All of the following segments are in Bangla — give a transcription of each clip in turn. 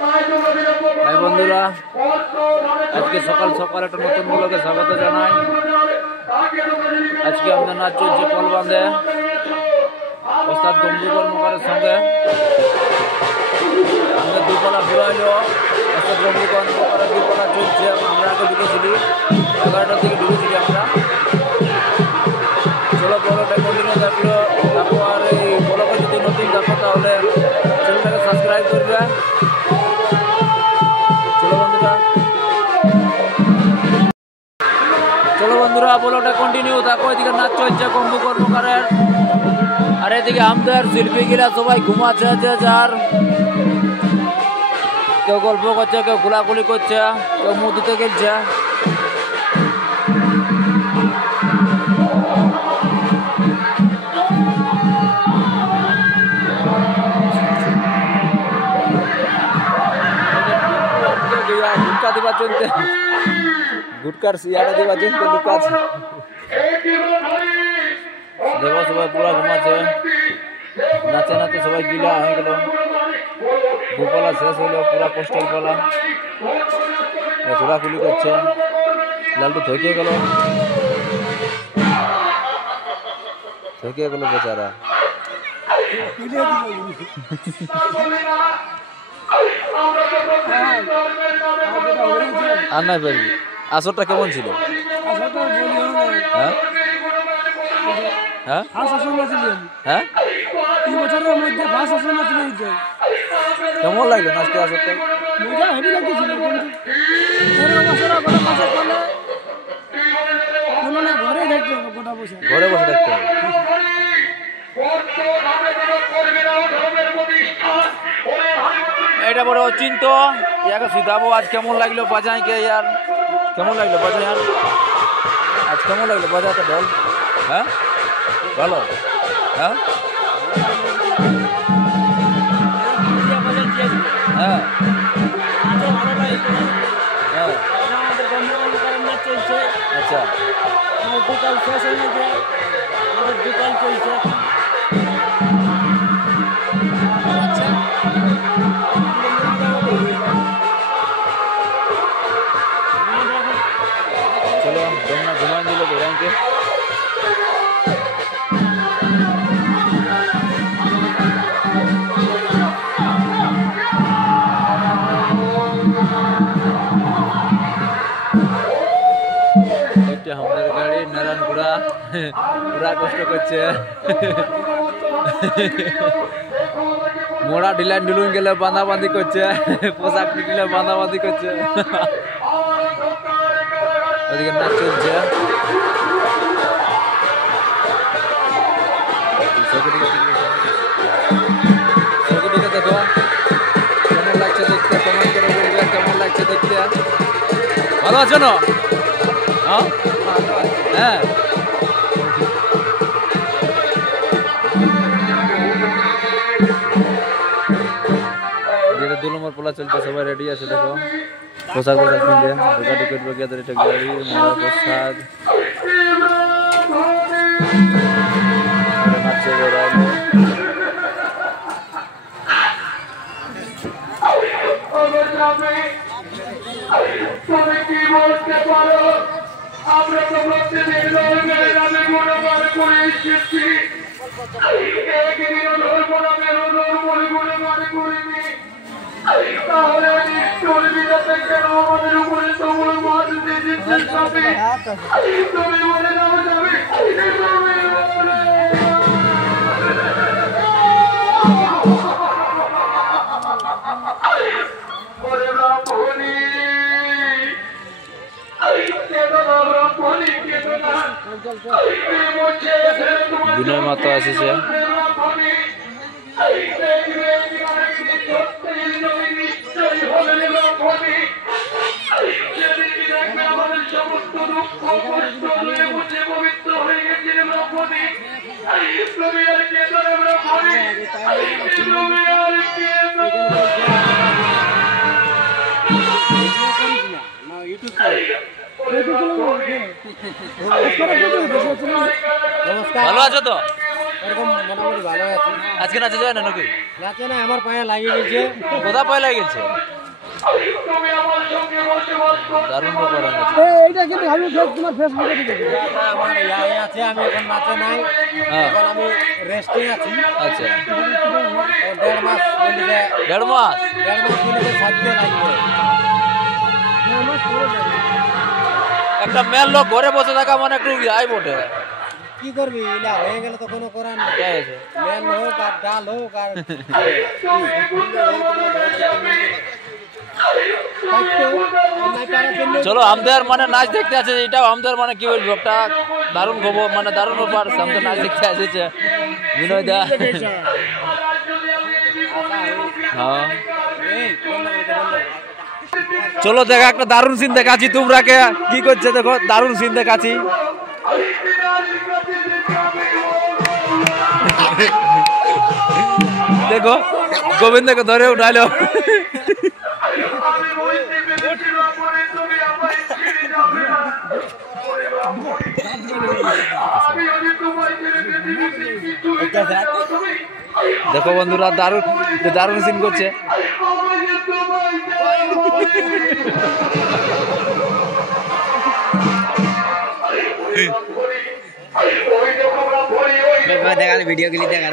ভাই বন্ধুরা, আজকে সকাল সকাল একটা নতুন ব্লগে স্বাগত জানাই। আজকে আমাদের নাচ চলছে কলবান্ধে ওস্তাদ গম্ভীর কর্মকারের সঙ্গে। আমাদের দুপালা ঘুরাইলো, ওস্তাদ গম্ভীর কর্মকারের দুপালা চলছে। আমরা আগে ঢুকেছিলি 11টার দিকে ঢুকেছিলি আমরা। চলো ব্লগটা কন্টিনিউ থাকলো। তারপর আর এই ব্লগে যদি নতুন দেখো তাহলে চ্যানেলটাকে সাবস্ক্রাইব করবে। চলো বন্ধুরা ব্লগটা কন্টিনিউ থাকো। এদিকে নাচ চলছে গম্ভীর কর্মকারের, আর এদিকে আমাদের শিল্পীগুলা সবাই ঘুমাচ্ছে, যে যার কেউ গল্প করছে, কেউ গোলাগুলি করছে, কেউ মুখ ধুতে গেছে। গুটকা দিবা চলতে, গুটকার সিয়াটা দিবা চলতে লুকাচ্ছে। দেখো সবাই পুরা ঘুমাচ্ছে, নাচে নাচে সবাই গিলা হয়ে গেল। দুপালা শেষ হইলো, পুরা পোস্টাল পালা ঘোরাঘুরি করছে। লালটু থকিয়ে গেল, বেচারা। আর নাই পারবি। আসরটা কেমন ছিল? হ্যাঁ হ্যাঁ হ্যাঁ, কেমন লাগলো নাচতে? আসরটা ঘরে বসে দেখতে হবে। এটা বড় চিন্ত ইয়াকে সিধাবো। আজ কেমন লাগলো বাজাই কে ইয়ার? কেমন লাগলো বাজাই আর? আজ কেমন লাগলো বাজাতে ঢোল? হ্যাঁ ভালো। হ্যাঁ হ্যাঁ আচ্ছা, দোকান শেষ হয়ে গেছে, আমাদের দোকান চলছে। চলো তোমরা ঘুমাই দিল বেড়াইকে। আমাদের গাড়ি নারায়ণপুরা পুরা কষ্ট করছে। মোড়া ঢিলান ঢিলুন গেলে বাঁধাবাঁধি করছে, পোশাক নিলে বাঁধাবাঁধি করছে। ওদিকে নাচ চলছে। দেখো কেমন লাগছে দেখতে, কমেন্ট করে বলবে কেমন লাগছে দেখতে। ভালো আছো না? হ্যাঁ দু নম্বর পোলা চলছে, সবাই রেডি আছে। দেখো পোশাক পোশাক কিনবে, ঢোকাঢুকি করবে গিয়ে এটা গাড়ি মোড়া পোশাক নাচছে বেড়াইলো। তুমি কি বলতে পারো? আমরা তো প্রত্যেকদিন আমি মনে মনে করে এসেছি, তাহলে কেন আমাদের উপরে তোমার মাছ দিয়ে তুমি বলে দাও যাবে। বিনয় মাতা এসেছে। ভালো আছো তো? এরকম মোটামুটি ভালো আছে। আজকে নাচে যায় না নাকি? নাচে না, আমার পায়ে লাগিয়ে গেছে। কোথা পায়ে লাগে গেছে? দারুণ ব্যাপার আছে। এইটা কিন্তু আমি তোমার ফেসবুকে দেখেছি। আমার ইয়ে আছে, আমি এখন নাচে নাই, এখন আমি রেস্টে আছি। আচ্ছা, 1.5 মাস বলিতে 1.5 মাস 7 দিন লাগবে। একটা মেল লোক ঘরে বসে থাকা মানে একটু আই বটে। কি করবি, ইলা হয়ে গেলে তো কোনো করার নেই। ঠিক আছে, মেল হোক আর ডাল হোক আর চলো আমাদের মানে নাচ দেখতে আছে, এটাও আমাদের মানে কি বলবো একটা দারুণ খবর, মানে দারুণ ব্যাপার। আমাদের নাচ দেখতে এসেছে বিনয় দা। হ্যাঁ, চলো দেখা একটা দারুণ সিন দেখাচ্ছি তোমরা কে কি করছে দেখো, দারুণ সিন দেখাচ্ছি। দেখো গোবিন্দকে ধরে উঠাইলো। দেখো বন্ধুরা দারুণ দারুণ সিন করছে। দেখান ভিডিও ক্লিপ দেখান।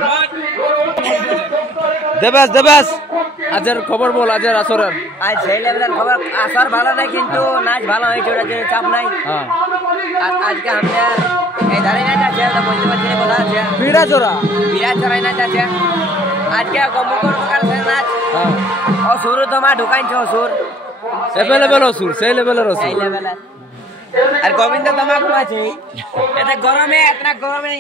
দেবাস দেবাস আজের খবর বল, আজের আসরের। আজ সেই লেভেলের খবর, আসর ভালো নাই কিন্তু নাচ ভালো হয়েছে, ওটা যে চাপ নাই। হ্যাঁ, আর আজকে আমাদের এই ধারে নাচ আছে, ওটা বলতে পারছি না কোথা আছে। বিড়া চোরা বিরাট চড়াই নাচ আছে আজকে, গম্বুকর প্রকার নাচ। হ্যাঁ, অসুর তোমা ঢুকাইছে, অসুর এভেলেবেল অসুর, সেই লেভেলের সেই অসুর। লেভেলের। আর গোবিন্দ তোমাকে আছে এটা গরমে, এতনা গরমে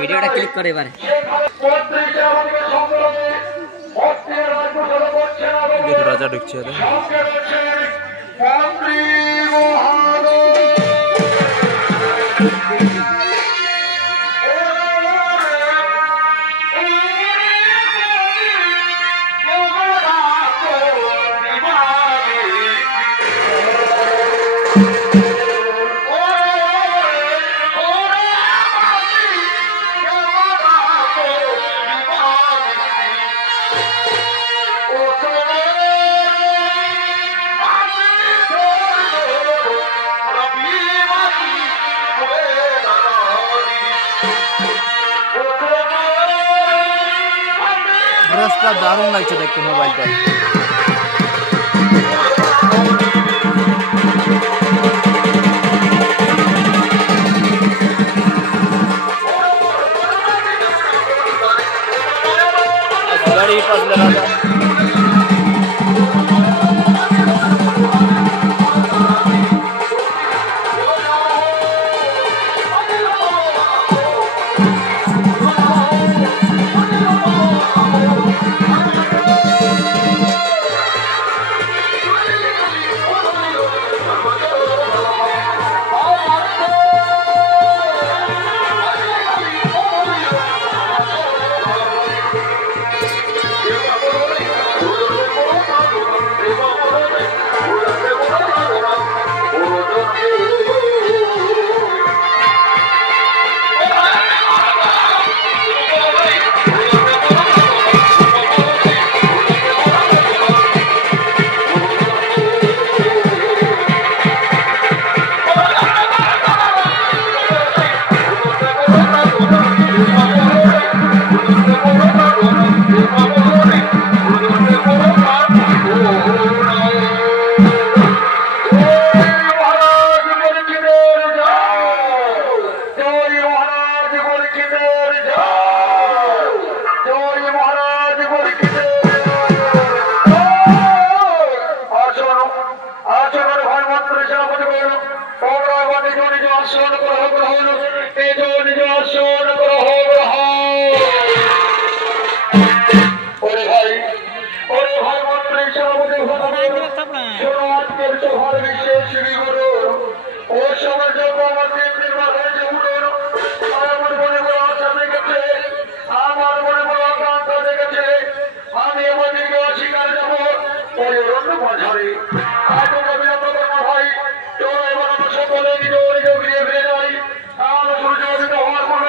ভিডিওটা ক্লিক করে এবারে। দেখো রাজা ঢুকছে। ড্রেসটা দারুণ লাগছে দেখতে মোবাইলটা। गाड़ी पास लगा था।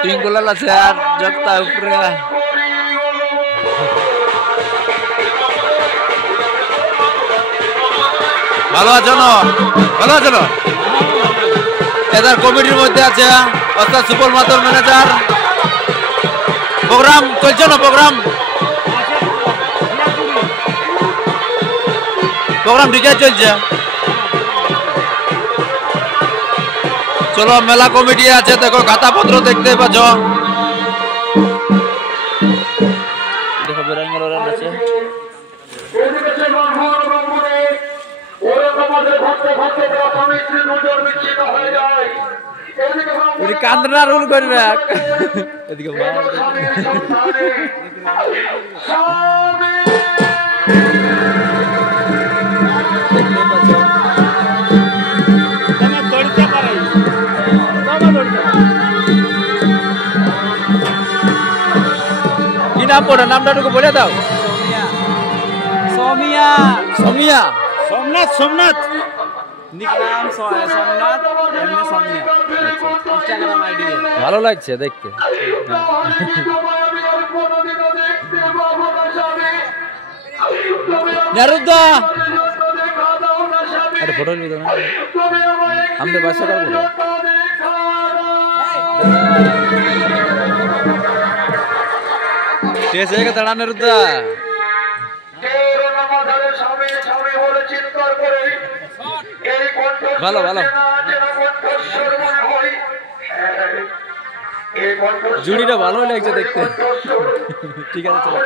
টুইঙ্কলাল আছে আর জগতা উপরে ভালো আছো না? ভালো আছো না? এদের কমিটির মধ্যে আছে অর্থাৎ সুপল মাতর ম্যানেজার। প্রোগ্রাম চলছে না? প্রোগ্রাম ঠিক চলছে। চলো মেলা কমিটি আছে, দেখো খাতাপত্র দেখতে পাচ্ছ। দেখো বেরাঙ্গল আছে কান্দনা রুল করে রাখ এদিকে কি নাম পড়ে? নামটা টুকু বলে দাও। সৌমিয়া সৌমিয়া সোমনাথ সোমনাথ নিকনাম সোমনাথ এমনি সৌমিয়া ইনস্টাগ্রাম আইডি। ভালো লাগছে দেখতে। নারুদা আরে ফটো নিয়ে দাও না, আমাদের বাসা করবো। শেষ হয়ে গেছে দাঁড়া নারুদা। ভালো ভালো জুড়িটা ভালো লাগছে দেখতে। ঠিক আছে চলো।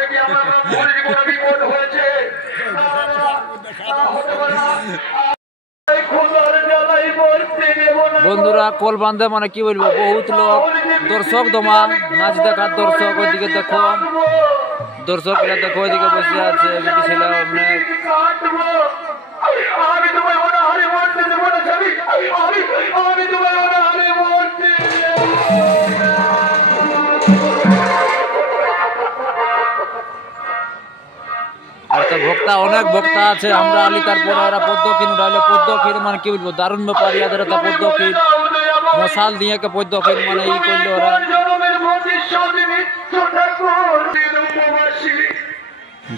বন্ধুরা কল বান্ধে মানে কি বলবো, বহুত লোক দর্শক দমা নাচ দেখার দর্শক। ওইদিকে দেখো দর্শক দেখো, ওইদিকে বসে আছে ছেলে অনেক। আর তো ভক্তা অনেক ভক্তা আছে। আমরা আলি তারপরে এরা পদ্মক্ষীণ উঠাইলে পদ্মক্ষীণ মানে কি বলবো দারুণ ব্যাপার। ইয়াদের একটা পদ্মক্ষীণ মশাল দিয়ে পদ্মক্ষীণ মানে ই করলো ওরা।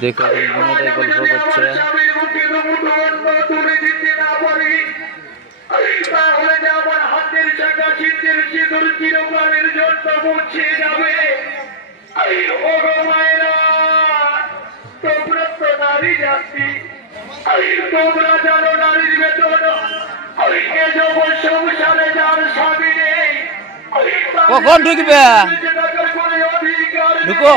দেখো মনেটাই গল্প করছে। তোমরা জানো নারীর বেতন সংসারে যার স্বামী নেই কখন ঢুকবে? ঢুকো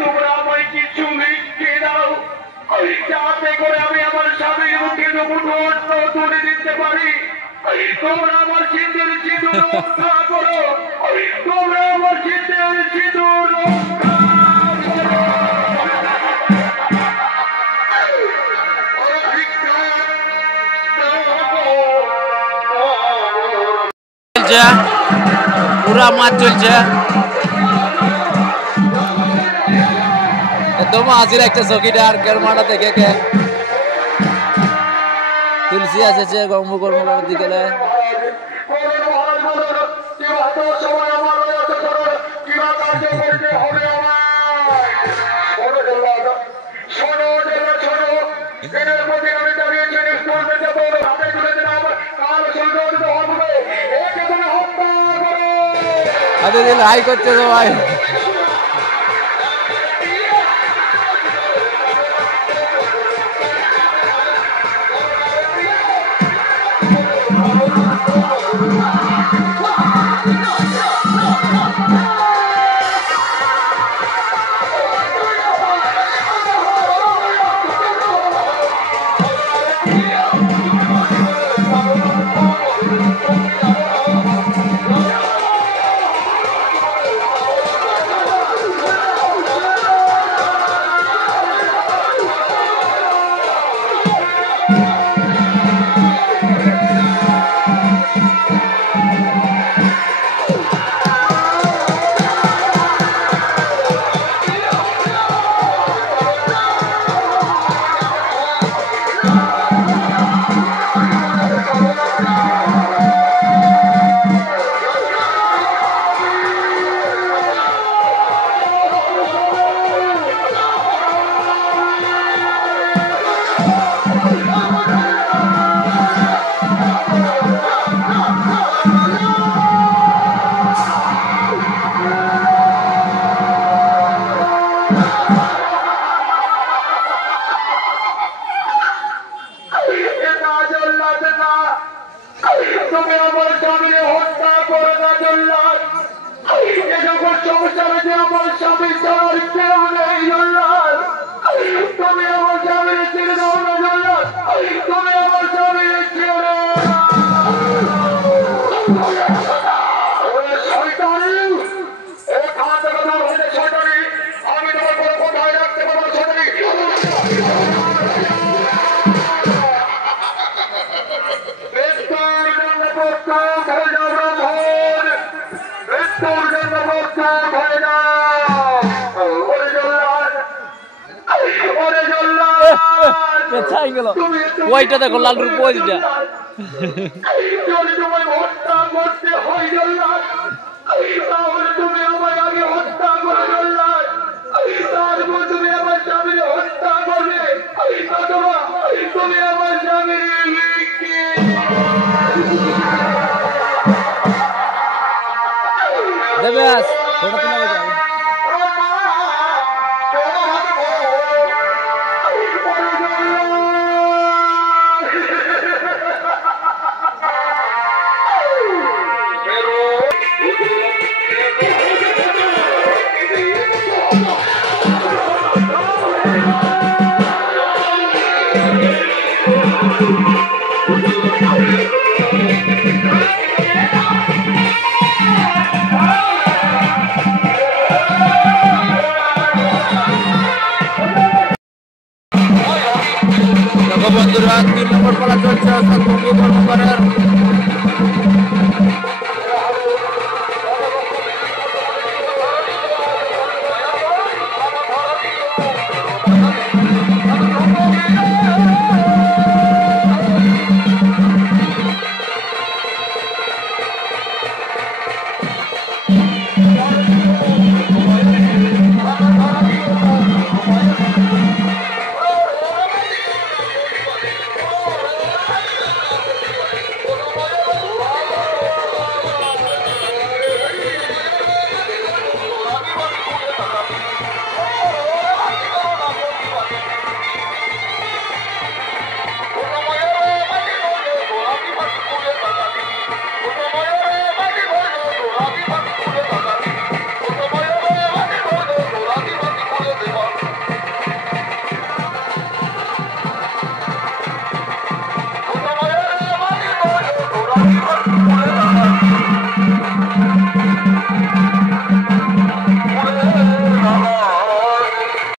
তোমরা আমায় কিছু লিখতে দাও যাতে করে আমি আমার স্বামীর মুখে মুঠো তুলে দিতে পারি। তোমরা আমার সিঁদুর সিঁদুর রক্ষা করো, তোমরা আমার সিঁদুর সিঁদুর রক্ষা পুরা মাছ চলছে একদম হাসির একটা চকিটার কেরমাটা দেখে কে তুলসী আসেছে কর্ম দিকে। হাই করছে সবাই। আমার স্বামী ছাড়ার কেউ নেই জল্লাদ তুমি আমার স্বামীর ছেড়ে দাও না জল্লাদ তুমি আমার স্বামীর ছেড়ে আমি তোমার কোনো কোথায় রাখতে পারবো শয়তানি পেছাই গেল ওইটা দেখো লালুর পয়সা তোমায় হত্যা করতে হয় জল্লাদ তাহলে তুমি আমার আগে হত্যা করে জল্লাদ তারপর তুমি আমার স্বামীর হত্যা করবে অথবা তুমি আমার স্বামীর দেবে ছোট তুমি যাবে বন্ধুরা 3 নম্বর পালা চলছে